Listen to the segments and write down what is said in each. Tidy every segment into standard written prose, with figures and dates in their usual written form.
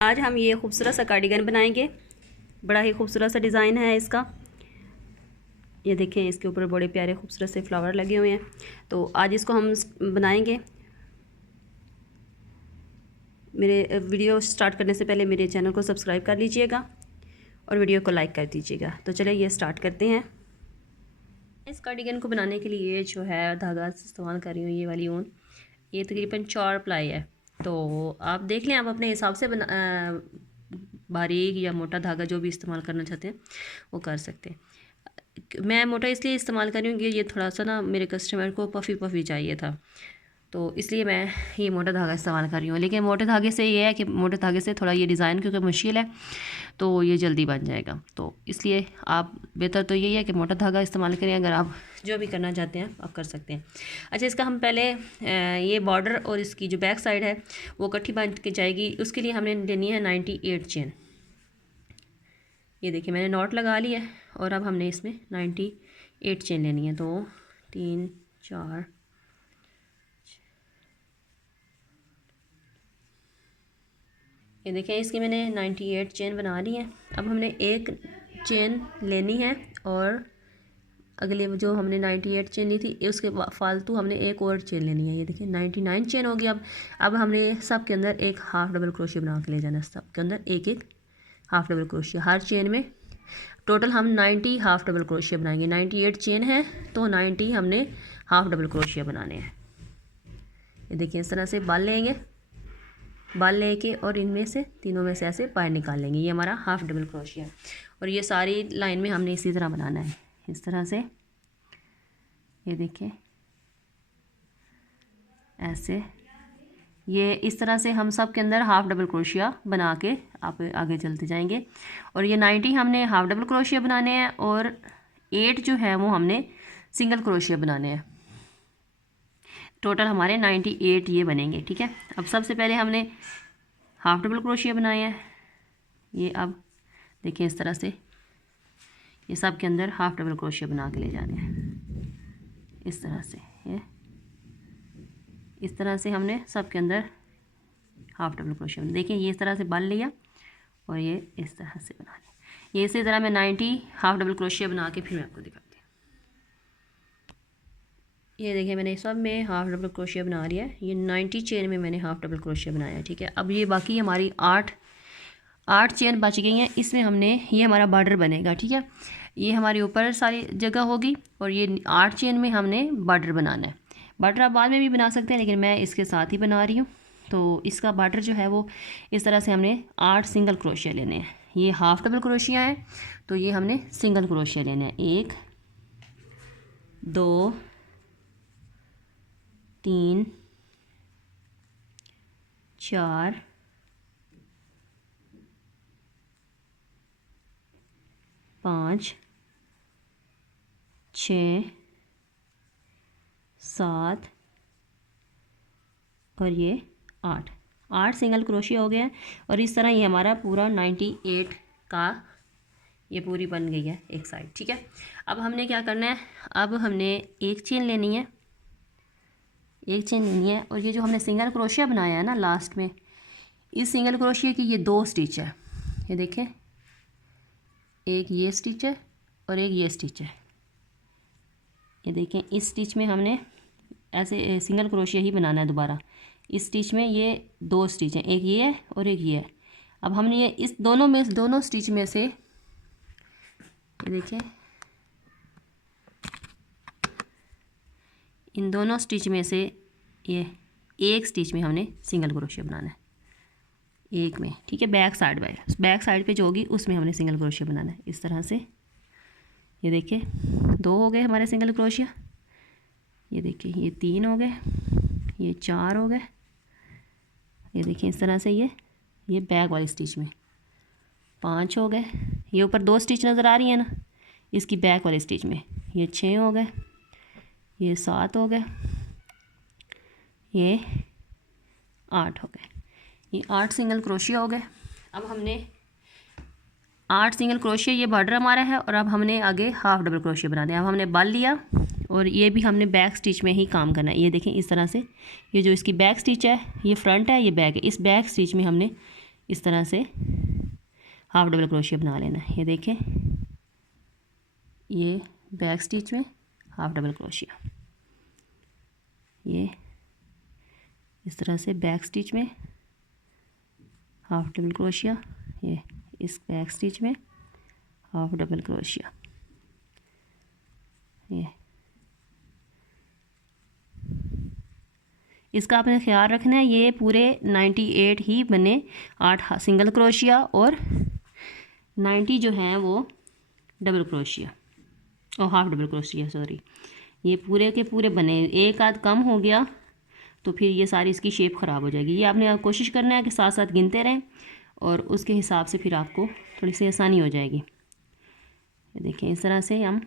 आज हम ये खूबसूरत सा कार्डिगन बनाएंगे। बड़ा ही खूबसूरत सा डिज़ाइन है इसका। ये देखें, इसके ऊपर बड़े प्यारे खूबसूरत से फ्लावर लगे हुए हैं। तो आज इसको हम बनाएंगे। मेरे वीडियो स्टार्ट करने से पहले मेरे चैनल को सब्सक्राइब कर लीजिएगा और वीडियो को लाइक कर दीजिएगा। तो चलिए ये स्टार्ट करते हैं। इस कार्डिगन को बनाने के लिए जो है धागा इस्तेमाल कर रही हूँ, ये वाली ऊन। ये तकरीबन 4 प्लाई है। तो आप देख लें, आप अपने हिसाब से बारीक या मोटा धागा जो भी इस्तेमाल करना चाहते हैं वो कर सकते हैं। मैं मोटा इसलिए इस्तेमाल कर रही हूँ कि ये थोड़ा सा ना मेरे कस्टमर को पफ़ी पफ़ी चाहिए था, तो इसलिए मैं ये मोटा धागा इस्तेमाल कर रही हूँ। लेकिन मोटे धागे से ये है कि मोटे धागे से थोड़ा ये डिज़ाइन क्योंकि मुश्किल है तो ये जल्दी बन जाएगा। तो इसलिए आप बेहतर तो यही है कि मोटा धागा इस्तेमाल करें। अगर आप जो भी करना चाहते हैं आप कर सकते हैं। अच्छा, इसका हम पहले ये बॉर्डर और इसकी जो बैक साइड है वो इकट्ठी बन के जाएगी। उसके लिए हमने लेनी है 98 चेन। ये देखिए मैंने नॉट लगा लिया है और अब हमने इसमें 98 चेन लेनी है। 2 3 4 ये देखें, इसकी मैंने 98 चेन बना ली है। अब हमने एक चेन लेनी है और अगले जो हमने 98 चेन ली थी उसके फालतू हमने एक और चेन लेनी है। ये देखिए 99 चेन होगी। अब हमने सब के अंदर एक हाफ डबल क्रोशिया बना के ले जाना है। सब के अंदर एक एक हाफ डबल क्रोशिया, हर चेन में टोटल हम 90 हाफ डबल क्रोशिया बनाएंगे। 98 चेन है तो 90 हमने हाफ डबल क्रोशिया बनाने हैं। ये देखिए इस तरह से बाल लेके और इनमें से तीनों में से ऐसे बाहर निकाल लेंगे। ये हमारा हाफ डबल क्रोशिया है और ये सारी लाइन में हमने इसी तरह बनाना है, इस तरह से। ये देखिए ऐसे, ये इस तरह से हम सब के अंदर हाफ डबल क्रोशिया बना के आप आगे चलते जाएंगे। और ये 90 हमने हाफ डबल क्रोशिया बनाने हैं और 8 जो है वो हमने सिंगल क्रोशिया बनाने हैं। टोटल हमारे 98 ये बनेंगे, ठीक है। अब सबसे पहले हमने हाफ डबल क्रोशिया बनाए हैं। ये अब देखिए इस तरह से ये सब के अंदर हाफ डबल क्रोशिया बना के ले जाने हैं, इस तरह से। ये इस तरह से हमने सब के अंदर हाफ डबल क्रोशिया देखिए, ये इस तरह से बाल लिया और ये इस तरह से बना लिया। ये इसी तरह मैं 90 हाफ डबल क्रोशिया बना के फिर मैं आपको दिखाती हूँ। ये देखिए मैंने सब में हाफ डबल क्रोशिया बना लिया है। ये 90 चेन में मैंने हाफ डबल क्रोशिया बनाया है, ठीक है। अब ये बाकी हमारी 8 चेन बच गई हैं। इसमें हमने ये हमारा बॉर्डर बनेगा, ठीक है। ये हमारी ऊपर सारी जगह होगी और ये 8 चेन में हमने बॉर्डर बनाना है। बॉर्डर आप बाद में भी बना सकते हैं लेकिन मैं इसके साथ ही बना रही हूँ। तो इसका बॉर्डर जो है वो इस तरह से हमने 8 सिंगल क्रोशिया लेने हैं। ये हाफ डबल क्रोशिया है तो ये हमने सिंगल क्रोशिया लेने हैं। 1 2 3 4 5 6 7 और ये 8 सिंगल क्रोशिया हो गया है। और इस तरह ये हमारा पूरा 98 का ये पूरी बन गई है एक साइड, ठीक है। अब हमने क्या करना है, अब हमने एक चेन लेनी है, और ये जो हमने सिंगल क्रोशिया बनाया है ना लास्ट में, इस सिंगल क्रोशिया की ये 2 स्टिच है। ये देखें, एक ये स्टिच है और एक ये स्टिच है। ये देखें, इस स्टिच में हमने ऐसे सिंगल क्रोशिया ही बनाना है दोबारा। इस स्टिच में ये 2 स्टिच हैं, एक ये है और एक ये है। अब हमने ये इस दोनों स्टिच में से, ये देखें, इन दोनों स्टिच में से ये एक स्टिच में हमने सिंगल क्रोशिया बनाना है, एक में, ठीक है। बैक साइड पे जो होगी उसमें हमने सिंगल क्रोशिया बनाना है, इस तरह से। ये देखिए 2 हो गए हमारे सिंगल क्रोशिया। ये देखिए ये 3 हो गए, ये 4 हो गए। ये देखिए इस तरह से ये बैक वाली स्टिच में 5 हो गए। ये ऊपर 2 स्टिच नज़र आ रही है ना, इसकी बैक वाली स्टिच में ये 6 हो गए, ये 7 हो गए, ये 8 हो गए। ये 8 सिंगल क्रोशिया हो गए। अब हमने 8 सिंगल क्रोशिया, ये बॉर्डर हमारा है और अब हमने आगे हाफ डबल क्रोशिया बना दिया। अब हमने बाल लिया और ये भी हमने बैक स्टिच में ही काम करना है। ये देखें इस तरह से, ये जो इसकी बैक स्टिच है ये फ्रंट है, ये बैक है। इस बैक स्टिच में हमने इस तरह से हाफ डबल क्रोशिया बना लेना है। ये देखें, ये बैक स्टिच में हाफ डबल क्रोशिया, ये इस तरह से बैक स्टिच में हाफ डबल क्रोशिया, ये इस बैक स्टिच में हाफ डबल क्रोशिया, ये इसका आपने ख्याल रखना है ये पूरे 98 ही बने, 8 सिंगल क्रोशिया और 90 जो हैं वो डबल क्रोशिया और हाफ डबल क्रोशिया, सॉरी, ये पूरे के पूरे बने। एक आध कम हो गया तो फिर ये सारी इसकी शेप ख़राब हो जाएगी। ये आपने कोशिश करना है कि साथ साथ गिनते रहें और उसके हिसाब से फिर आपको थोड़ी सी आसानी हो जाएगी। ये देखें, इस तरह से हम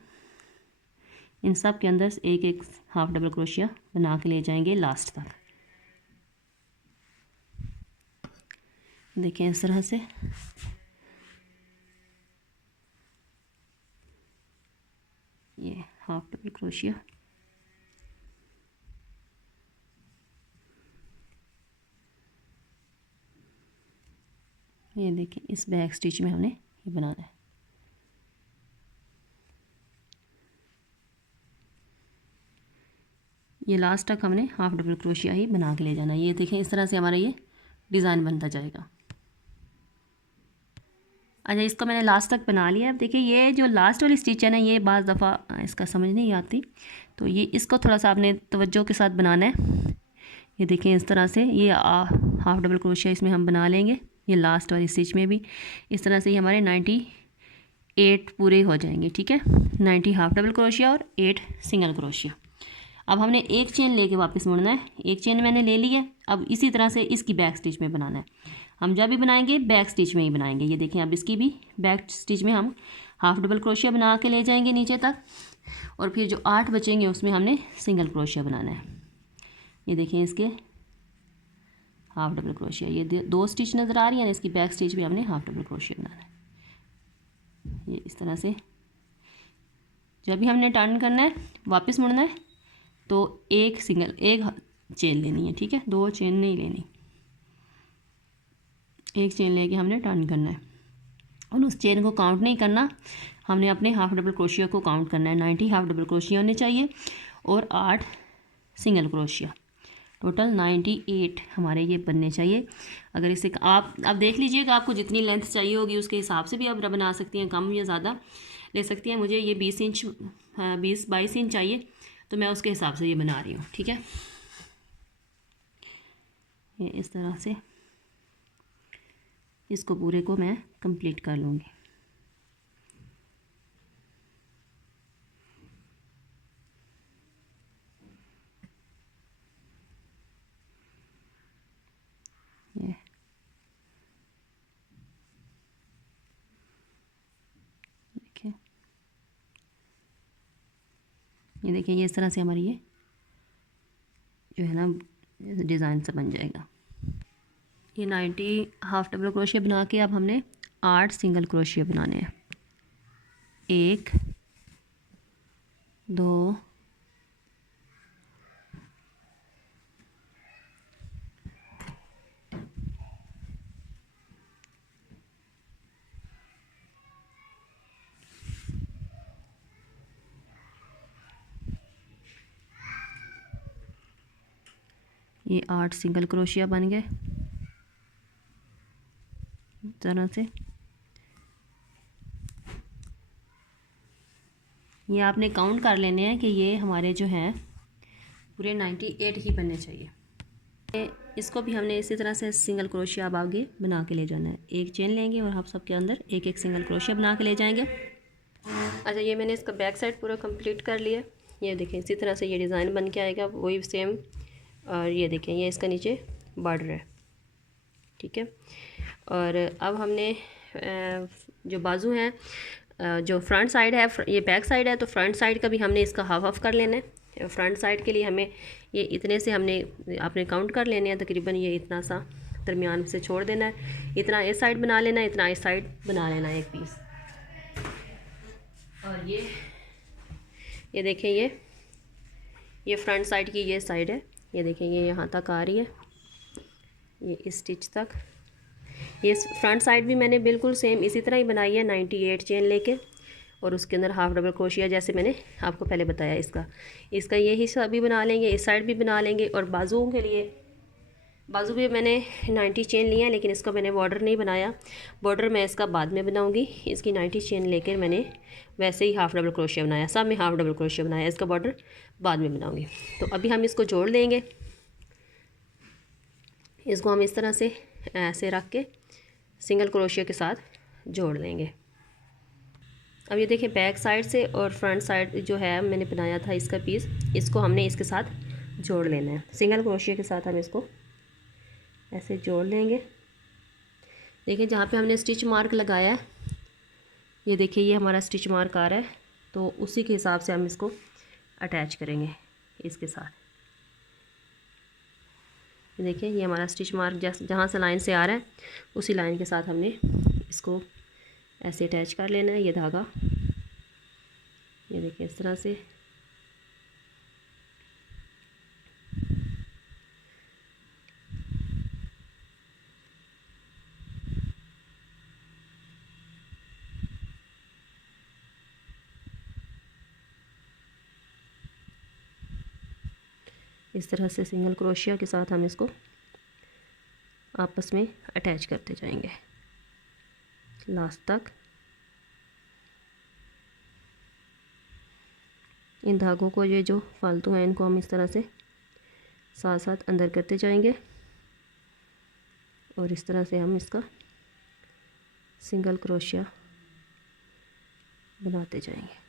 इन सब के अंदर एक एक हाफ डबल क्रोशिया बना के ले जाएंगे लास्ट तक। देखें, इस तरह से ये हाफ डबल क्रोशिया, ये देखें इस बैक स्टिच में हमने ये बनाना है। ये लास्ट तक हमने हाफ डबल क्रोशिया ही बना के ले जाना है। ये देखें, इस तरह से हमारा ये डिज़ाइन बनता जाएगा। अच्छा, इसको मैंने लास्ट तक बना लिया। अब देखिए, ये जो लास्ट वाली स्टिच है ना, ये बाज़ दफ़ा इसका समझ नहीं आती, तो ये इसको थोड़ा सा आपने तवज्जो के साथ बनाना है। ये देखें, इस तरह से ये हाफ डबल क्रोशिया इसमें हम बना लेंगे। ये लास्ट वाली स्टिच में भी इस तरह से ही हमारे 98 पूरे हो जाएंगे। ठीक है, 90 हाफ डबल क्रोशिया और 8 सिंगल क्रोशिया। अब हमने एक चेन लेके वापस मुड़ना है। एक चेन मैंने ले ली है। अब इसी तरह से इसकी बैक स्टिच में बनाना है। हम जब भी बनाएंगे बैक स्टिच में ही बनाएंगे। ये देखें, अब इसकी भी बैक स्टिच में हम हाफ डबल क्रोशिया बना के ले जाएंगे नीचे तक, और फिर जो 8 बचेंगे उसमें हमने सिंगल क्रोशिया बनाना है। ये देखें, इसके हाफ डबल क्रोशिया, ये 2 स्टिच नज़र आ रही है ना, इसकी बैक स्टिच में हमने हाफ डबल क्रोशिया बनाना है। ये इस तरह से जब भी हमने टर्न करना है, वापस मुड़ना है, तो एक चेन लेनी है। ठीक है, 2 चेन नहीं लेनी, एक चेन लेके हमने टर्न करना है और उस चेन को काउंट नहीं करना, हमने अपने हाफ डबल क्रोशिया को काउंट करना है। 90 हाफ डबल क्रोशिया होने चाहिए और 8 सिंगल क्रोशिया, टोटल 98 हमारे ये बनने चाहिए। अगर इसे आप देख लीजिएगा, आपको जितनी लेंथ चाहिए होगी उसके हिसाब से भी आप बना सकती हैं, कम या ज़्यादा ले सकती हैं। मुझे ये 20-22 इंच चाहिए, तो मैं उसके हिसाब से ये बना रही हूँ। ठीक है, ये इस तरह से इसको पूरे को मैं कंप्लीट कर लूँगी। ये देखिए, ये इस तरह से हमारी ये जो है ना डिज़ाइन से बन जाएगा। ये 90 हाफ डबल क्रोशिया बना के अब हमने 8 सिंगल क्रोशिया बनाने हैं। 1 2 ये 8 सिंगल क्रोशिया बन गए इस तरह से। ये आपने काउंट कर लेने हैं कि ये हमारे जो हैं पूरे 98 ही बनने चाहिए। इसको भी हमने इसी तरह से सिंगल क्रोशिया अब आगे बना के ले जाना है। एक चेन लेंगे और हम सबके अंदर एक एक सिंगल क्रोशिया बना के ले जाएंगे। अच्छा, ये मैंने इसका बैक साइड पूरा कंप्लीट कर लिया। ये देखें, इसी तरह से ये डिज़ाइन बन के आएगा, वही सेम। और ये देखें, ये इसका नीचे बॉर्डर है। ठीक है, और अब हमने जो बाजू हैं, जो फ्रंट साइड है, ये बैक साइड है, तो फ्रंट साइड का भी हमने इसका हाफ हाफ कर लेना है। फ्रंट साइड के लिए हमें ये इतने से हमने आपने काउंट कर लेने हैं, तकरीबन ये इतना सा दरमियान से छोड़ देना है। इतना इस साइड बना लेना है, इतना इस साइड बना लेना है, एक पीस। और ये देखें, ये फ्रंट साइड की ये साइड है। ये देखें, ये यहाँ तक आ रही है, ये इस स्टिच तक। ये फ्रंट साइड भी मैंने बिल्कुल सेम इसी तरह ही बनाई है 98 चेन लेके, और उसके अंदर हाफ डबल क्रोशिया जैसे मैंने आपको पहले बताया। इसका ये हिस्सा भी बना लेंगे, इस साइड भी बना लेंगे। और बाजुओं के लिए, बाजू भी मैंने 90 चेन लिया है, लेकिन इसका मैंने बॉर्डर नहीं बनाया। बॉर्डर मैं इसका बाद में बनाऊंगी। इसकी 90 चेन लेकर मैंने वैसे ही हाफ डबल क्रोशिया बनाया, सब में हाफ डबल क्रोशिया बनाया। इसका बॉर्डर बाद में बनाऊंगी। तो अभी हम इसको जोड़ देंगे। इसको हम इस तरह से ऐसे रख के सिंगल क्रोशिया के साथ जोड़ देंगे। अब ये देखें, बैक साइड से और फ्रंट साइड जो है मैंने बनाया था इसका पीस, इसको हमने इसके साथ जोड़ लेना है। सिंगल क्रोशिया के साथ हम इसको ऐसे जोड़ लेंगे। देखिए जहाँ पे हमने स्टिच मार्क लगाया है, ये देखिए ये हमारा स्टिच मार्क आ रहा है, तो उसी के हिसाब से हम इसको अटैच करेंगे इसके साथ। ये देखिए ये हमारा स्टिच मार्क जहाँ से लाइन से आ रहा है उसी लाइन के साथ हमने इसको ऐसे अटैच कर लेना है। ये धागा, ये देखिए इस तरह से। इस तरह से सिंगल क्रोशिया के साथ हम इसको आपस में अटैच करते जाएंगे लास्ट तक। इन धागों को, ये जो फालतू हैं, इनको हम इस तरह से साथ साथ अंदर करते जाएंगे और इस तरह से हम इसका सिंगल क्रोशिया बनाते जाएंगे।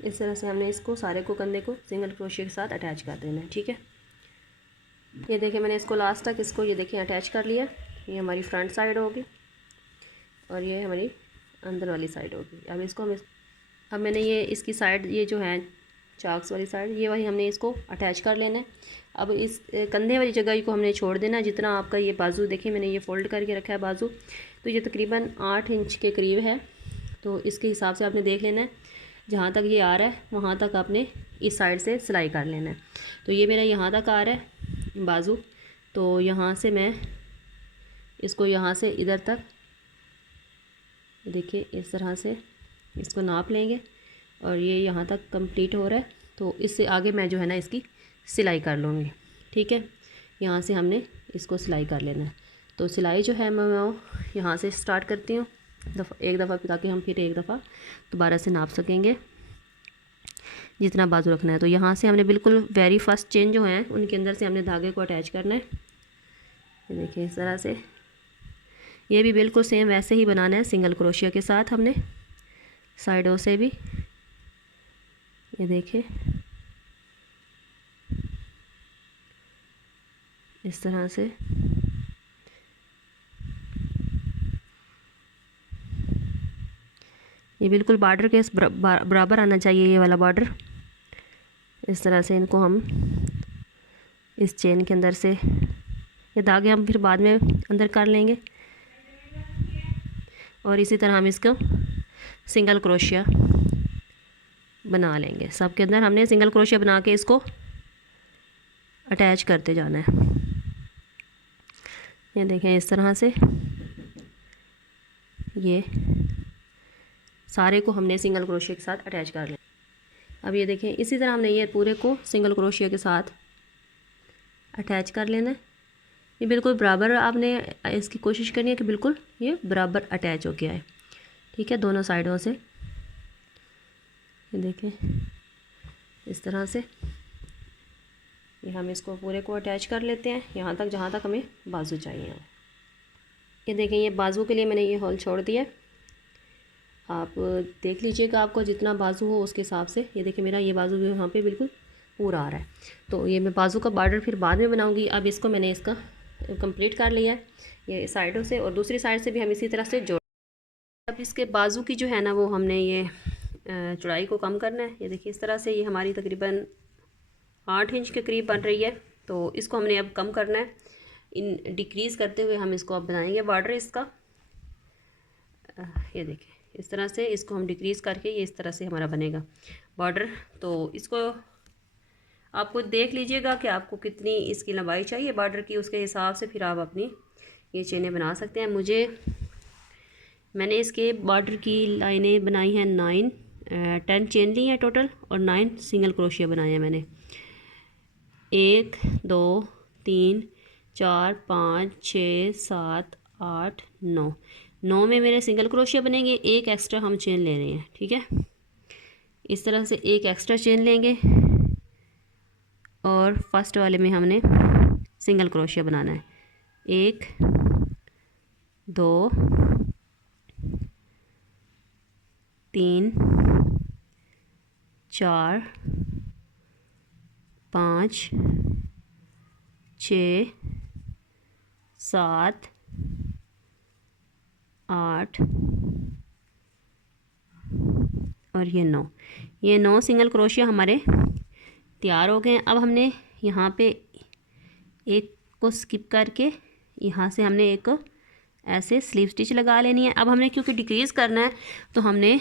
इस तरह से हमने इसको सारे को कंधे को सिंगल क्रोशिया के साथ अटैच कर देना है। ठीक है, ये देखिए मैंने इसको लास्ट तक इसको ये देखिए अटैच कर लिया। ये हमारी फ्रंट साइड होगी और ये हमारी अंदर वाली साइड होगी। अब इसको अब मैंने ये इसकी साइड, ये जो है चाक्स वाली साइड, ये वही हमने इसको अटैच कर लेना है। अब इस कंधे वाली जगह को हमने छोड़ देना है। जितना आपका ये बाजू, देखिए मैंने ये फ़ोल्ड करके रखा है बाजू, तो ये तकरीबन 8 इंच के करीब है। तो इसके हिसाब से आपने देख लेना है, जहाँ तक ये आ रहा है वहाँ तक आपने इस साइड से सिलाई कर लेना है। तो ये मेरा यहाँ तक आ रहा है बाजू, तो यहाँ से मैं इसको यहाँ से इधर तक देखिए इस तरह से इसको नाप लेंगे और ये यहाँ तक कंप्लीट हो रहा है। तो इससे आगे मैं जो है ना इसकी सिलाई कर लूँगी। ठीक है, यहाँ से हमने इसको सिलाई कर लेना है। तो सिलाई जो है मैं यहाँ से स्टार्ट करती हूँ एक दफ़ा, ताकि हम फिर एक दफ़ा दोबारा से नाप सकेंगे जितना बाजू रखना है। तो यहाँ से हमने बिल्कुल वेरी फर्स्ट चेन जो है उनके अंदर से हमने धागे को अटैच करना है। ये देखिए इस तरह से, ये भी बिल्कुल सेम वैसे ही बनाना है सिंगल क्रोशिया के साथ हमने साइडों से भी। ये देखिए इस तरह से ये बिल्कुल बॉर्डर के बराबर आना चाहिए, ये वाला बॉर्डर। इस तरह से इनको हम इस चेन के अंदर से, ये धागे हम फिर बाद में अंदर कर लेंगे। और इसी तरह हम इसको सिंगल क्रोशिया बना लेंगे। सब के अंदर हमने सिंगल क्रोशिया बना के इसको अटैच करते जाना है। ये देखें इस तरह से ये सारे को हमने सिंगल क्रोशिया के साथ अटैच कर लिया। अब ये देखें इसी तरह हमने ये पूरे को सिंगल क्रोशिया के साथ अटैच कर लेना है। ये बिल्कुल बराबर आपने इसकी कोशिश करनी है कि बिल्कुल ये बराबर अटैच हो गया है। ठीक है, दोनों साइडों से ये देखें इस तरह से ये हम इसको पूरे को अटैच कर लेते हैं यहाँ तक जहाँ तक हमें बाजू चाहिए। ये देखें ये बाजू के लिए मैंने ये होल छोड़ दिया। आप देख लीजिएगा आपको जितना बाजू हो उसके हिसाब से। ये देखिए मेरा ये बाजू भी यहाँ पे बिल्कुल पूरा आ रहा है। तो ये मैं बाजू का बॉर्डर फिर बाद में बनाऊंगी। अब इसको मैंने इसका कंप्लीट कर लिया है ये साइडों से, और दूसरी साइड से भी हम इसी तरह से जोड़। अब इसके बाजू की जो है ना वो हमने ये चौड़ाई को कम करना है। ये देखिए इस तरह से ये हमारी तकरीबन 8 इंच के करीब बन रही है। तो इसको हमने अब कम करना है। इन डिक्रीज़ करते हुए हम इसको अब बनाएंगे बॉर्डर इसका। ये देखिए इस तरह से इसको हम डिक्रीज़ करके ये इस तरह से हमारा बनेगा बॉर्डर। तो इसको आपको देख लीजिएगा कि आपको कितनी इसकी लंबाई चाहिए बॉर्डर की, उसके हिसाब से फिर आप अपनी ये चेनें बना सकते हैं। मैंने इसके बॉर्डर की लाइनें बनाई हैं 10 चेन ली हैं टोटल, और 9 सिंगल क्रोशिया बनाए हैं मैंने। 1 2 3 4 5 6 7 8 9 में मेरे सिंगल क्रोशिया बनेंगे। एक एक्स्ट्रा हम चेन ले रहे हैं। ठीक है, इस तरह से एक एक्स्ट्रा चेन लेंगे और फर्स्ट वाले में हमने सिंगल क्रोशिया बनाना है। 1 2 3 4 5 6 7 8 और ये 9। ये 9 सिंगल क्रोशिया हमारे तैयार हो गए हैं। अब हमने यहाँ पे एक को स्किप करके यहाँ से हमने एक ऐसे स्लीव स्टिच लगा लेनी है। अब हमने क्योंकि डिक्रीज़ करना है तो हमने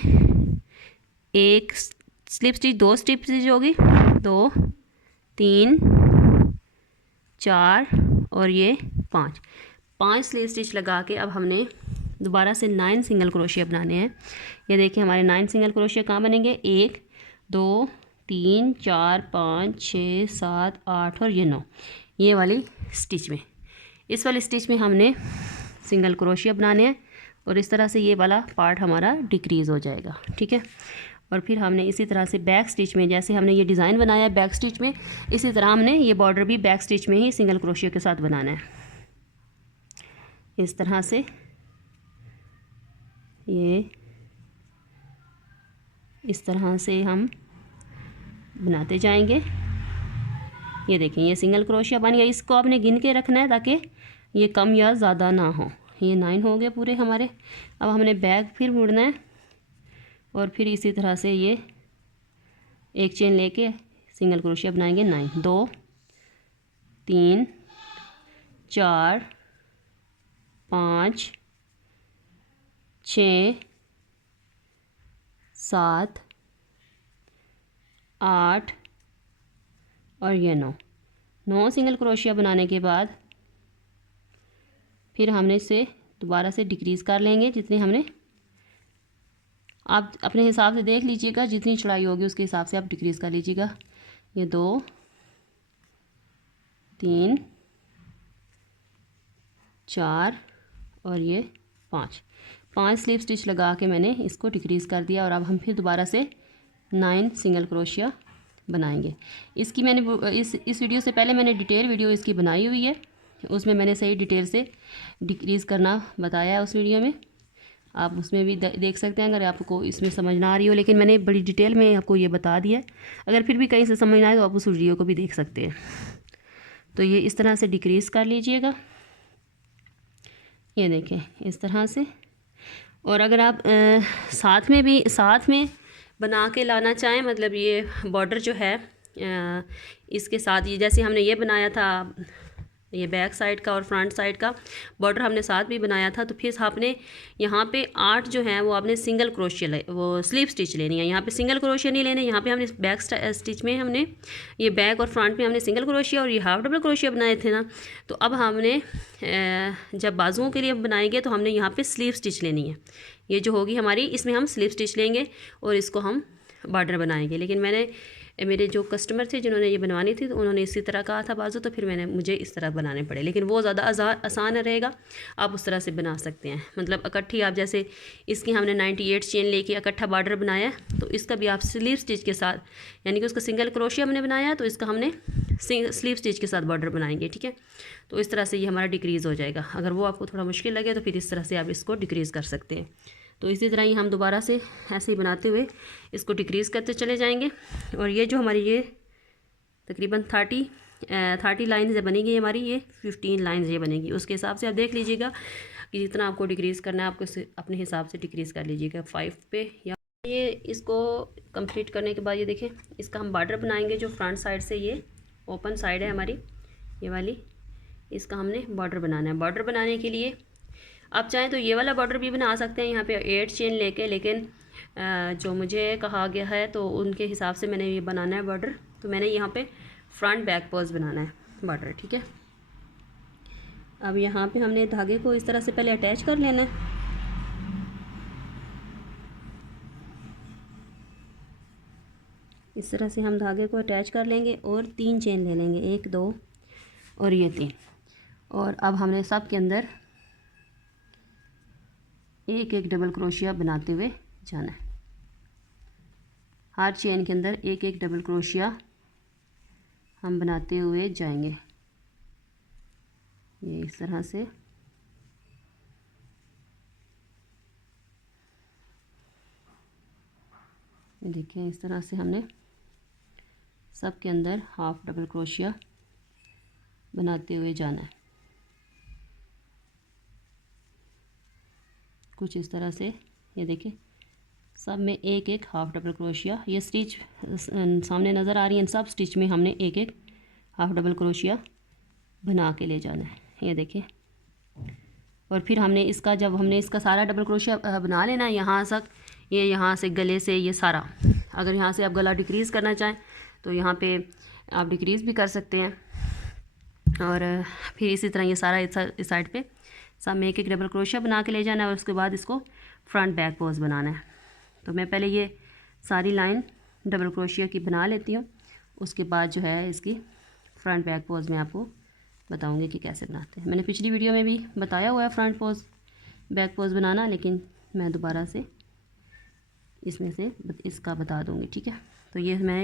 एक स्लिप स्टिच 2 स्लिप स्टिच होगी, 2 3 4 और ये 5 स्लीव स्टिच लगा के अब हमने दोबारा से 9 सिंगल क्रोशिया बनाने हैं। ये देखिए हमारे 9 सिंगल क्रोशिया कहाँ बनेंगे, 1 2 3 4 5 6 7 8 और ये 9, ये वाली स्टिच में। इस वाली स्टिच में हमने सिंगल क्रोशिया बनाने हैं और इस तरह से ये वाला पार्ट हमारा डिक्रीज़ हो जाएगा। ठीक है, और फिर हमने इसी तरह से बैक स्टिच में, जैसे हमने ये डिज़ाइन बनाया है बैक स्टिच में, इसी तरह हमने ये बॉर्डर भी बैक स्टिच में ही सिंगल क्रोशिया के साथ बनाना है। इस तरह से ये इस तरह से हम बनाते जाएंगे। ये देखें ये सिंगल क्रोशिया बन गया। इसको आपने गिन के रखना है ताकि ये कम या ज़्यादा ना हो। ये 9 हो गए पूरे हमारे। अब हमने बैक फिर मुड़ना है और फिर इसी तरह से ये एक चेन लेके सिंगल क्रोशिया बनाएंगे 9। 2 3 4 5 6 7 8 और ये 9 सिंगल क्रोशिया बनाने के बाद फिर हमने इसे दोबारा से डिक्रीज़ कर लेंगे। जितने हमने, आप अपने हिसाब से देख लीजिएगा, जितनी चौड़ाई होगी उसके हिसाब से आप डिक्रीज़ कर लीजिएगा। ये 2 3 4 और ये 5 स्लिप स्टिच लगा के मैंने इसको डिक्रीज़ कर दिया। और अब हम फिर दोबारा से 9 सिंगल क्रोशिया बनाएंगे। इसकी मैंने इस वीडियो से पहले मैंने डिटेल वीडियो इसकी बनाई हुई है, उसमें मैंने सही डिटेल से डिक्रीज़ करना बताया है उस वीडियो में। आप उसमें भी देख सकते हैं अगर आपको इसमें समझ ना आ रही हो, लेकिन मैंने बड़ी डिटेल में आपको ये बता दिया है। अगर फिर भी कहीं से समझ ना आए तो आप उस वीडियो को भी देख सकते हैं। तो ये इस तरह से डिक्रीज़ कर लीजिएगा। ये देखें इस तरह से। और अगर आप साथ में बना के लाना चाहें, मतलब ये बॉर्डर जो है इसके साथ, ये जैसे हमने ये बनाया था ये बैक साइड का और फ्रंट साइड का बॉर्डर हमने साथ भी बनाया था। तो फिर आपने यहाँ पे 8 जो हैं वो आपने सिंगल क्रोशिया वो स्लीव स्टिच लेनी है। यहाँ पे सिंगल क्रोशिया नहीं लेने, यहाँ पे हमने बैक स्टिच में हमने ये बैक और फ्रंट में हमने सिंगल क्रोशिया और ये हाफ डबल क्रोशिया बनाए थे ना। तो अब हमने जब बाजुओं के लिए बनाएंगे तो हमने यहाँ पर स्लीव स्टिच लेनी है। ये जो होगी हमारी, इसमें हम स्लीव स्टिच लेंगे और इसको हम बॉर्डर बनाएंगे। लेकिन मेरे जो कस्टमर थे जिन्होंने ये बनवानी थी तो उन्होंने इसी तरह कहा था बाजू, तो फिर मुझे इस तरह बनाने पड़े। लेकिन वो ज़्यादा आसान रहेगा, आप उस तरह से बना सकते हैं। मतलब इकट्ठी आप जैसे इसकी हमने 98 चेन लेके इकट्ठा बॉर्डर बनाया, तो इसका भी आप स्लीव स्टिच के साथ, यानी कि उसका सिंगल क्रोशिया हमने बनाया तो इसका हमने स्लीव स्टिच के साथ बॉर्डर बनाएंगे। ठीक है, तो इस तरह से ये हमारा डिक्रीज़ हो जाएगा। अगर वो आपको थोड़ा मुश्किल लगे तो फिर इस तरह से आप इसको डिक्रीज़ कर सकते हैं। तो इसी तरह ही हम दोबारा से ऐसे ही बनाते हुए इसको डिक्रीज़ करते चले जाएंगे। और ये जो हमारी ये तकरीबन 30 लाइन से बनेगी हमारी, ये 15 लाइन ये बनेगी। उसके हिसाब से आप देख लीजिएगा कि जितना आपको डिक्रीज़ करना है, आपको अपने हिसाब से डिक्रीज़ कर लीजिएगा 5 पे। या ये इसको कंप्लीट करने के बाद ये देखें, इसका हम बॉर्डर बनाएंगे। जो फ्रंट साइड से ये ओपन साइड है हमारी ये वाली, इसका हमने बॉर्डर बनाना है। बॉर्डर बनाने के लिए आप चाहें तो ये वाला बॉर्डर भी बना सकते हैं यहाँ पे 8 चेन लेके, लेकिन जो मुझे कहा गया है तो उनके हिसाब से मैंने ये बनाना है बॉर्डर। तो मैंने यहाँ पे फ्रंट बैक पोज बनाना है बॉर्डर। ठीक है, अब यहाँ पे हमने धागे को इस तरह से पहले अटैच कर लेना है। इस तरह से हम धागे को अटैच कर लेंगे और 3 चेन ले लेंगे, 1 2 और ये 3। और अब हमने सब के अंदर एक एक डबल क्रोशिया बनाते हुए जाना है। हर चेन के अंदर एक एक डबल क्रोशिया हम बनाते हुए जाएंगे, ये इस तरह से। ये देखिए, इस तरह से हमने सब के अंदर हाफ डबल क्रोशिया बनाते हुए जाना है। कुछ इस तरह से ये देखिए, सब में एक एक हाफ डबल क्रोशिया। ये स्टिच सामने नज़र आ रही है, सब स्टिच में हमने एक एक हाफ डबल क्रोशिया बना के ले जाना है। ये देखिए, और फिर हमने इसका, जब हमने इसका सारा डबल क्रोशिया बना लेना है यहाँ तक, ये यहाँ से गले से ये सारा। अगर यहाँ से आप गला डिक्रीज़ करना चाहें तो यहाँ पे आप डिक्रीज़ भी कर सकते हैं। और फिर इसी तरह ये सारा इस साइड पे सब में एक एक डबल क्रोशिया बना के ले जाना है। और उसके बाद इसको फ्रंट बैक पोज बनाना है। तो मैं पहले ये सारी लाइन डबल क्रोशिया की बना लेती हूँ, उसके बाद जो है इसकी फ्रंट बैक पोज में आपको बताऊँगी कि कैसे बनाते हैं। मैंने पिछली वीडियो में भी बताया हुआ है फ्रंट पोज बैक पोज बनाना, लेकिन मैं दोबारा से इसमें से इसका बता दूँगी। ठीक है, तो ये मैं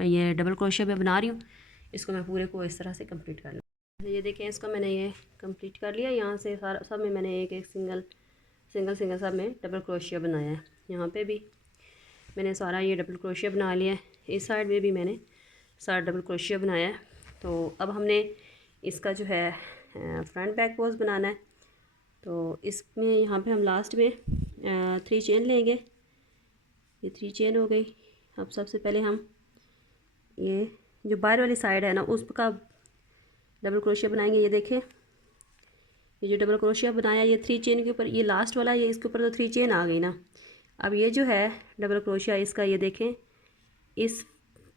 ये डबल क्रोशिया पे बना रही हूँ, इसको मैं पूरे को इस तरह से कंप्लीट कर लूँ। ये देखें, इसको मैंने ये कंप्लीट कर लिया। यहाँ से सारा सब में मैंने एक एक सिंगल सब में डबल क्रोशिया बनाया है। यहाँ पे भी मैंने सारा ये डबल क्रोशिया बना लिया है, इस साइड में भी मैंने सारा डबल क्रोशिया बनाया है। तो अब हमने इसका जो है फ्रंट बैक पोज बनाना है। तो इसमें यहाँ पे हम लास्ट में 3 चेन लेंगे। ये 3 चेन हो गई। अब सबसे पहले हम ये जो बाहर वाली साइड है ना, उसका डबल क्रोशिया बनाएंगे। ये देखें, ये जो डबल क्रोशिया बनाया ये 3 चेन के ऊपर, ये लास्ट वाला, ये इसके ऊपर तो 3 चेन आ गई ना। अब ये जो है डबल क्रोशिया इसका, ये देखें,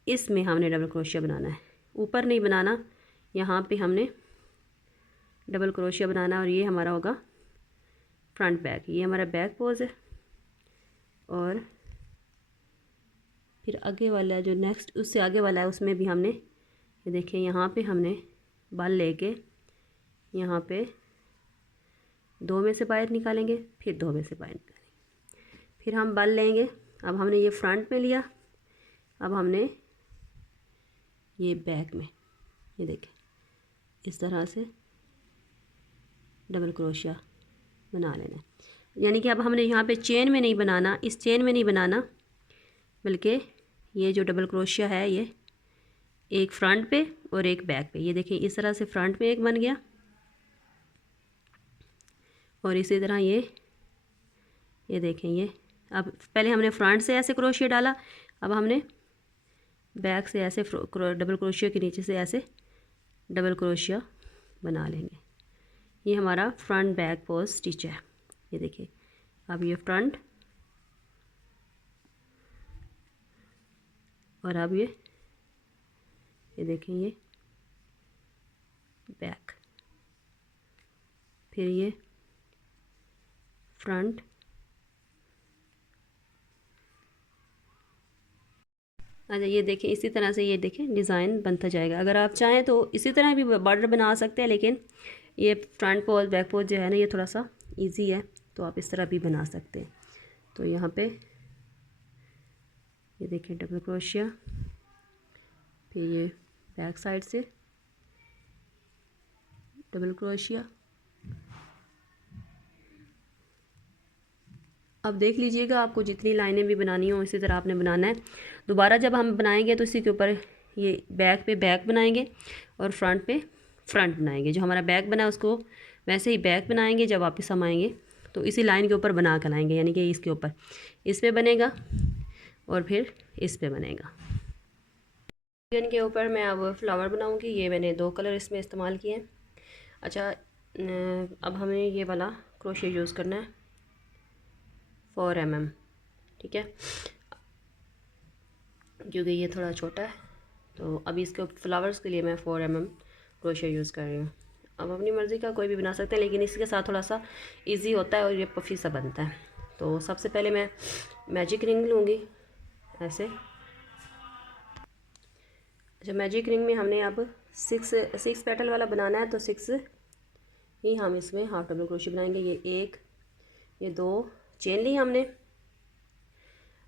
इसमें हमने डबल क्रोशिया बनाना है, ऊपर नहीं बनाना। यहाँ पे हमने डबल क्रोशिया बनाना और ये हमारा होगा फ्रंट बैक। ये हमारा बैक पोज है। और फिर आगे वाला जो नेक्स्ट उससे आगे वाला है, उसमें भी हमने ये देखें, यहाँ पे हमने बल लेके यहाँ पे 2 में से बाहर निकालेंगे, फिर 2 में से बाहर निकालेंगे, फिर हम बल लेंगे। अब हमने ये फ्रंट में लिया, अब हमने ये बैक में, ये देखें, इस तरह से डबल क्रोशिया बना लेना है। यानी कि अब हमने यहाँ पे चेन में नहीं बनाना, इस चेन में नहीं बनाना, बल्कि ये जो डबल क्रोशिया है ये एक फ्रंट पे और एक बैक पे। ये देखिए, इस तरह से फ्रंट में एक बन गया और इसी तरह ये देखें, ये अब पहले हमने फ्रंट से ऐसे क्रोशिया डाला, अब हमने बैक से ऐसे डबल क्रोशिया के नीचे से ऐसे डबल क्रोशिया बना लेंगे। ये हमारा फ्रंट बैक पोस्ट स्टिच है। ये देखिए, अब ये फ्रंट और अब ये देखें ये बैक, फिर ये फ्रंट, अच्छा ये देखें इसी तरह से ये देखें डिज़ाइन बनता जाएगा। अगर आप चाहें तो इसी तरह भी बॉर्डर बना सकते हैं, लेकिन ये फ्रंट पोज बैक पोज जो है ना ये थोड़ा सा इजी है, तो आप इस तरह भी बना सकते हैं। तो यहाँ पे ये देखें डबल क्रोशिया, फिर ये बैक साइड से डबल क्रोशिया। अब देख लीजिएगा, आपको जितनी लाइनें भी बनानी हो इसी तरह आपने बनाना है। दोबारा जब हम बनाएंगे तो इसी के ऊपर ये बैक पे बैक बनाएंगे और फ्रंट पे फ्रंट बनाएंगे। जो हमारा बैक बना है उसको वैसे ही बैक बनाएंगे। जब वापस हम आएंगे तो इसी लाइन के ऊपर बना कर लाएंगे, यानी कि इसके ऊपर इस पे बनेगा और फिर इस पे बनेगा। इनके ऊपर मैं अब फ्लावर बनाऊंगी। ये मैंने 2 कलर इसमें इस्तेमाल किए हैं। अच्छा, अब हमें ये वाला क्रोशिया यूज़ करना है 4 mm, ठीक है, क्योंकि ये थोड़ा छोटा है। तो अभी इसके फ्लावर्स के लिए मैं 4 mm क्रोशिया यूज़ कर रही हूँ। अब अपनी मर्ज़ी का कोई भी बना सकते हैं, लेकिन इसके साथ थोड़ा सा इजी होता है और ये पफी सा बनता है। तो सबसे पहले मैं मैजिक रिंग लूँगी ऐसे। अच्छा, मैजिक रिंग में हमने अब 6 पेटल वाला बनाना है, तो 6 ही हम इसमें हाफ डबल क्रोशिया बनाएंगे। ये 1, ये 2 चेन ली हमने।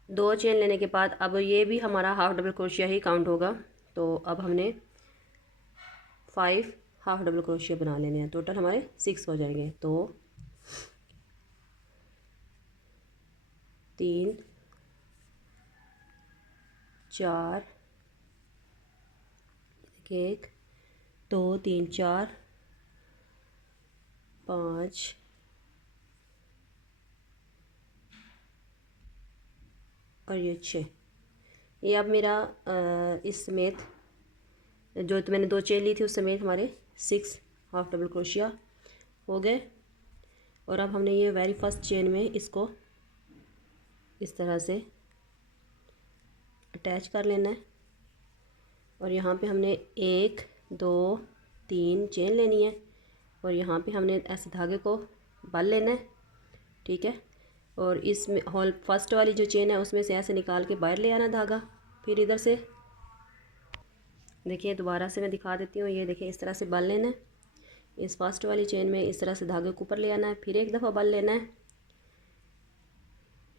2 चेन लेने के बाद अब ये भी हमारा हाफ डबल क्रोशिया ही काउंट होगा। तो अब हमने 5 हाफ डबल क्रोशिया बना लेने हैं। टोटल हमारे 6 हो जाएंगे। तो 3 4, 1 2 3 4 5 और ये 6। ये अब मेरा इस समेत जो तो मैंने 2 चेन ली थी उस समेत हमारे 6 हाफ डबल क्रोशिया हो गए। और अब हमने ये वेरी फर्स्ट चेन में इसको इस तरह से अटैच कर लेना है। और यहाँ पे हमने 1 2 3 चेन लेनी है और यहाँ पे हमने ऐसे धागे को बल लेना है, ठीक है। और इसमें होल फर्स्ट वाली जो चेन है उसमें से ऐसे निकाल के बाहर ले आना धागा। फिर इधर से देखिए, दोबारा से मैं दिखा देती हूँ। ये देखिए इस तरह से बल लेना है, इस फर्स्ट वाली चेन में इस तरह से धागे को ऊपर ले आना है, फिर एक दफ़ा बल लेना है,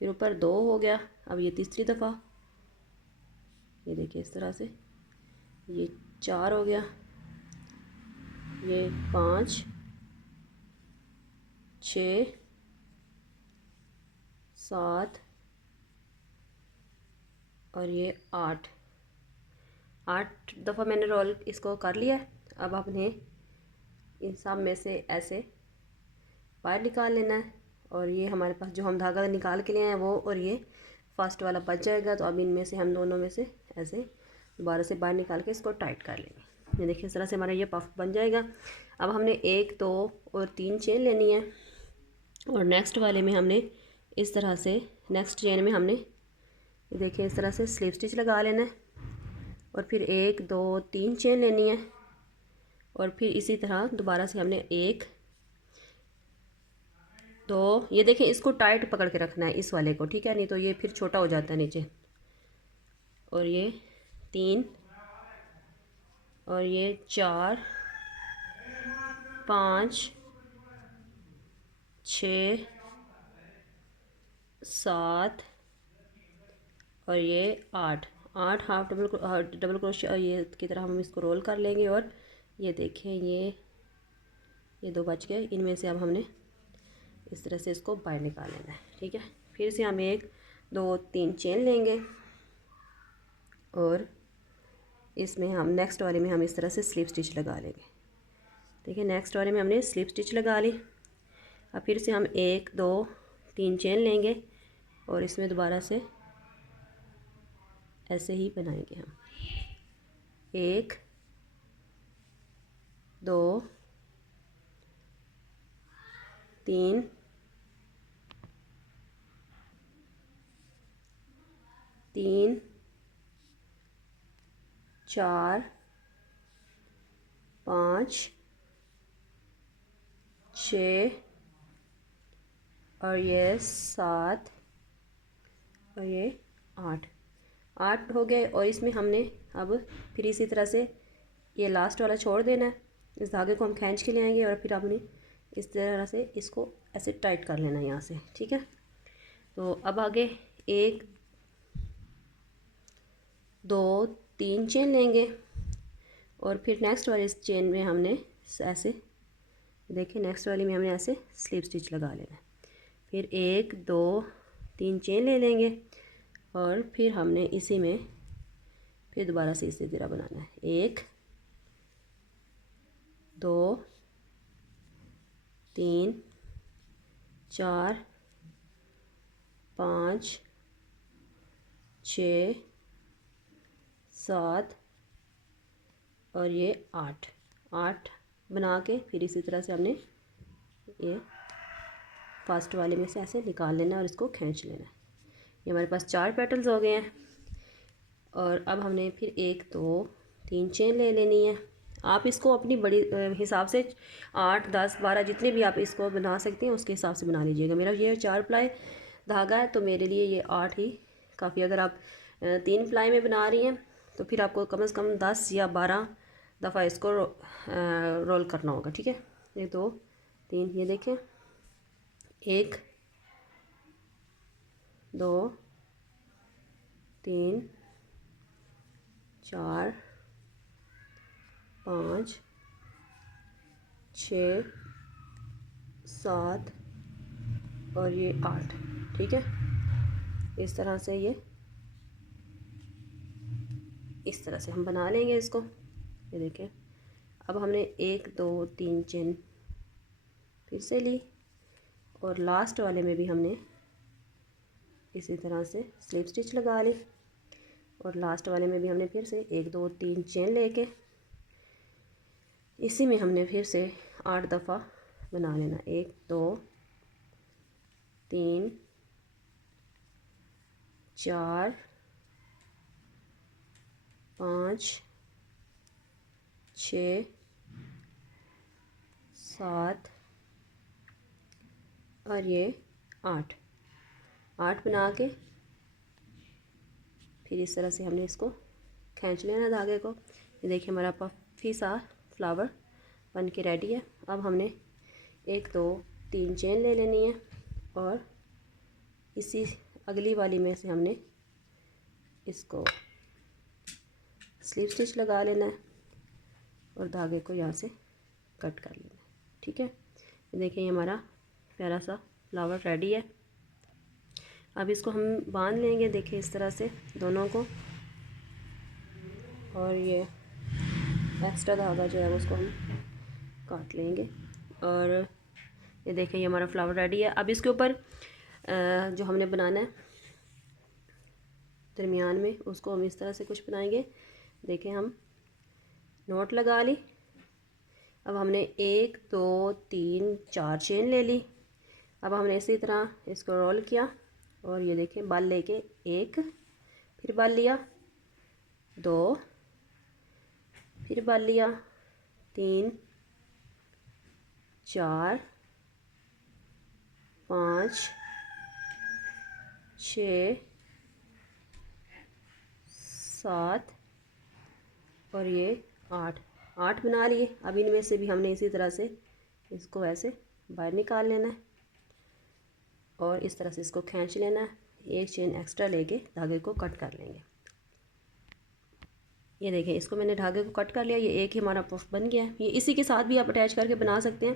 फिर ऊपर 2 हो गया। अब ये तीसरी दफ़ा, ये देखिए इस तरह से, ये 4 हो गया, ये 5 6 7 और ये 8 दफ़ा मैंने रोल इसको कर लिया है। अब आपने इन सब में से ऐसे बाहर निकाल लेना है। और ये हमारे पास जो हम धागा निकाल के लिए हैं वो और ये फर्स्ट वाला बच जाएगा। तो अब इनमें से हम दोनों में से ऐसे दोबारा से बाहर निकाल के इसको टाइट कर लेंगे। ये देखिए इस तरह से हमारा ये पफ बन जाएगा। अब हमने 1 2 और 3 चेन लेनी है और नेक्स्ट वाले में हमने इस तरह से नेक्स्ट चेन में हमने देखिए इस तरह से स्लिप स्टिच लगा लेना है। और फिर 1 2 3 चेन लेनी है और फिर इसी तरह दोबारा से हमने 1 2, ये देखें इसको टाइट पकड़ के रखना है इस वाले को, ठीक है, नहीं तो ये फिर छोटा हो जाता है नीचे। और ये 3 और ये 4 5 6 7 और ये 8 हाफ डबल क्रोशिया ये की तरह हम इसको रोल कर लेंगे। और ये देखें ये 2 बच गए, इनमें से अब हमने इस तरह से इसको बाहर निकाल लेना है, ठीक है। फिर से हम 1 2 3 चेन लेंगे और इसमें हम नेक्स्ट वाले में हम इस तरह से स्लिप स्टिच लगा लेंगे। देखिए नेक्स्ट वाले में हमने स्लिप स्टिच लगा ली। अब फिर से हम 1 2 3 चेन लेंगे और इसमें दोबारा से ऐसे ही बनाएंगे हम 1 2 3 3 4 5 6 और ये 7 और ये 8 हो गए। और इसमें हमने अब फिर इसी तरह से ये लास्ट वाला छोड़ देना है। इस धागे को हम खींच के ले आएंगे और फिर आपने इस तरह से इसको ऐसे टाइट कर लेना है यहाँ से, ठीक है। तो अब आगे 1 2 3 चेन लेंगे और फिर नेक्स्ट वाली इस चेन में हमने ऐसे, देखिए नेक्स्ट वाली में हमने ऐसे स्लिप स्टिच लगा लेना है। फिर 1 2 3 चेन ले लेंगे और फिर हमने इसी में फिर दोबारा से इसी तरह बनाना है। 1 2 3 4 5 6 7 और ये 8 बना के फिर इसी तरह से हमने ये फर्स्ट वाले में से ऐसे निकाल लेना और इसको खींच लेना है। ये हमारे पास 4 पेटल्स हो गए हैं। और अब हमने फिर 1 2 3 चेन ले लेनी है। आप इसको अपनी बड़ी हिसाब से 8 10 12 जितने भी आप इसको बना सकते हैं उसके हिसाब से बना लीजिएगा। मेरा ये 4 प्लाई धागा है तो मेरे लिए ये 8 ही काफ़ी। अगर आप 3 प्लाई में बना रही हैं तो फिर आपको कम से कम 10 या 12 दफ़ा इसको रोल करना होगा, ठीक है। 1 2 3 ये देखें, 1 2 3 4 5 6 7 और ये 8, ठीक है। इस तरह से इस तरह से हम बना लेंगे इसको। ये देखें, अब हमने 1 2 3 चेन फिर से ली और लास्ट वाले में भी हमने इसी तरह से स्लिप स्टिच लगा ली और लास्ट वाले में भी हमने फिर से 1 2 3 चेन लेके इसी में हमने फिर से 8 दफ़ा बना लेना। 1 2 3 4 5 6 7 और ये 8 बना के फिर इस तरह से हमने इसको खींच लेना धागे को। ये देखिए हमारा पफी सा फ्लावर बन के रेडी है। अब हमने 1 2 3 चेन ले लेनी है और इसी अगली वाली में से हमने इसको स्लिप स्टिच लगा लेना है और धागे को यहाँ से कट कर लेना है, ठीक है। ये देखिए हमारा प्यारा सा फ्लावर रेडी है। अब इसको हम बांध लेंगे, देखिए इस तरह से दोनों को। और ये एक्स्ट्रा धागा जो है उसको हम काट लेंगे और ये देखिए ये हमारा फ्लावर रेडी है। अब इसके ऊपर जो हमने बनाना है दरमियान में उसको हम इस तरह से कुछ बनाएंगे। देखें हम नोट लगा ली। अब हमने 1 2 3 4 चेन ले ली। अब हमने इसी तरह इसको रोल किया और ये देखें बल लेके 1 फिर बल लिया, 2 फिर बल लिया, 3 4 5 6 7 और ये 8 बना लिए। अब इनमें से भी हमने इसी तरह से इसको ऐसे बाहर निकाल लेना है और इस तरह से इसको खींच लेना है। एक चेन एक्स्ट्रा लेके धागे को कट कर लेंगे। ये देखें इसको मैंने धागे को कट कर लिया। ये एक ही हमारा पफ बन गया है। ये इसी के साथ भी आप अटैच करके बना सकते हैं,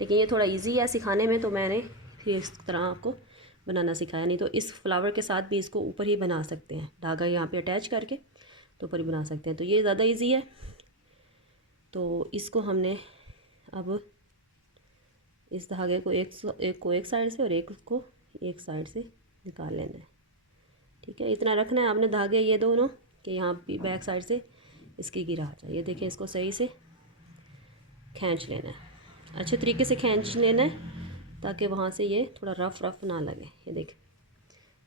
लेकिन ये थोड़ा इजी है सिखाने में, तो मैंने फिर इस तरह आपको बनाना सिखाया। नहीं तो इस फ्लावर के साथ भी इसको ऊपर ही बना सकते हैं, धागा यहाँ पे अटैच करके तो ऊपर ही बना सकते हैं। तो ये ज़्यादा इजी है। तो इसको हमने अब इस धागे को एक को एक साइड से और एक को एक साइड से निकाल लेना है, ठीक है। इतना रखना है आपने धागे ये दोनों कि यहाँ भी बैक साइड से इसकी गिरा आ जाए। ये देखिए इसको सही से खींच लेना है, अच्छे तरीके से खींच लेना है ताकि वहाँ से ये थोड़ा रफ़ ना लगे। ये देखें,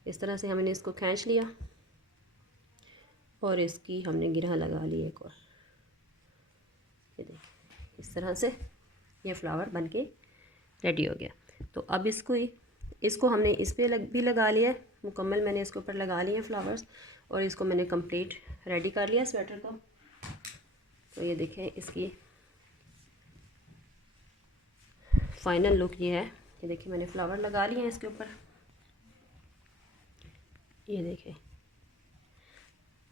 इस तरह से हमने इसको खींच लिया और इसकी हमने गिरह लगा ली एक और। ये देखें, इस तरह से ये फ्लावर बन के रेडी हो गया। तो अब इसको हमने इस पर भी लगा लिया है मुकम्मल, मैंने इसके ऊपर लगा लिए हैं फ्लावर्स और इसको मैंने कंप्लीट रेडी कर लिया स्वेटर को। तो ये देखें, इसकी फाइनल लुक ये है। ये देखिए, मैंने फ्लावर लगा लिए हैं इसके ऊपर। ये देखें,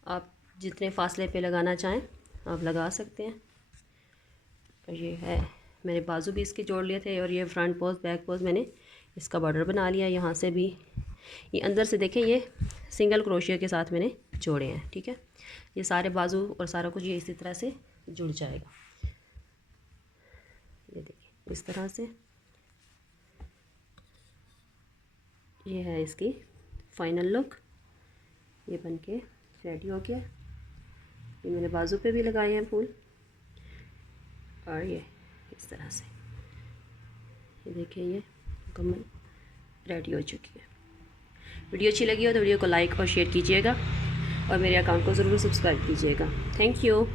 आप जितने फासले पे लगाना चाहें आप लगा सकते हैं। और ये है, मैंने बाजू भी इसके जोड़ लिए थे और ये फ्रंट पोज बैक पोज मैंने इसका बॉर्डर बना लिया। यहाँ से भी ये अंदर से देखें, ये सिंगल क्रोशिया के साथ मैंने जोड़े हैं। ठीक है, ये सारे बाजू और सारा कुछ ये इसी तरह से जुड़ जाएगा। ये देखिए, इस तरह से ये है इसकी फाइनल लुक। ये बन के रेडी हो गया। ये मैंने बाजू पे भी लगाए हैं फूल और ये इस तरह से। ये देखिए, ये मुकम्मल रेडी हो चुकी है। वीडियो अच्छी लगी हो तो वीडियो को लाइक और शेयर कीजिएगा और मेरे अकाउंट को ज़रूर सब्सक्राइब कीजिएगा। Thank you.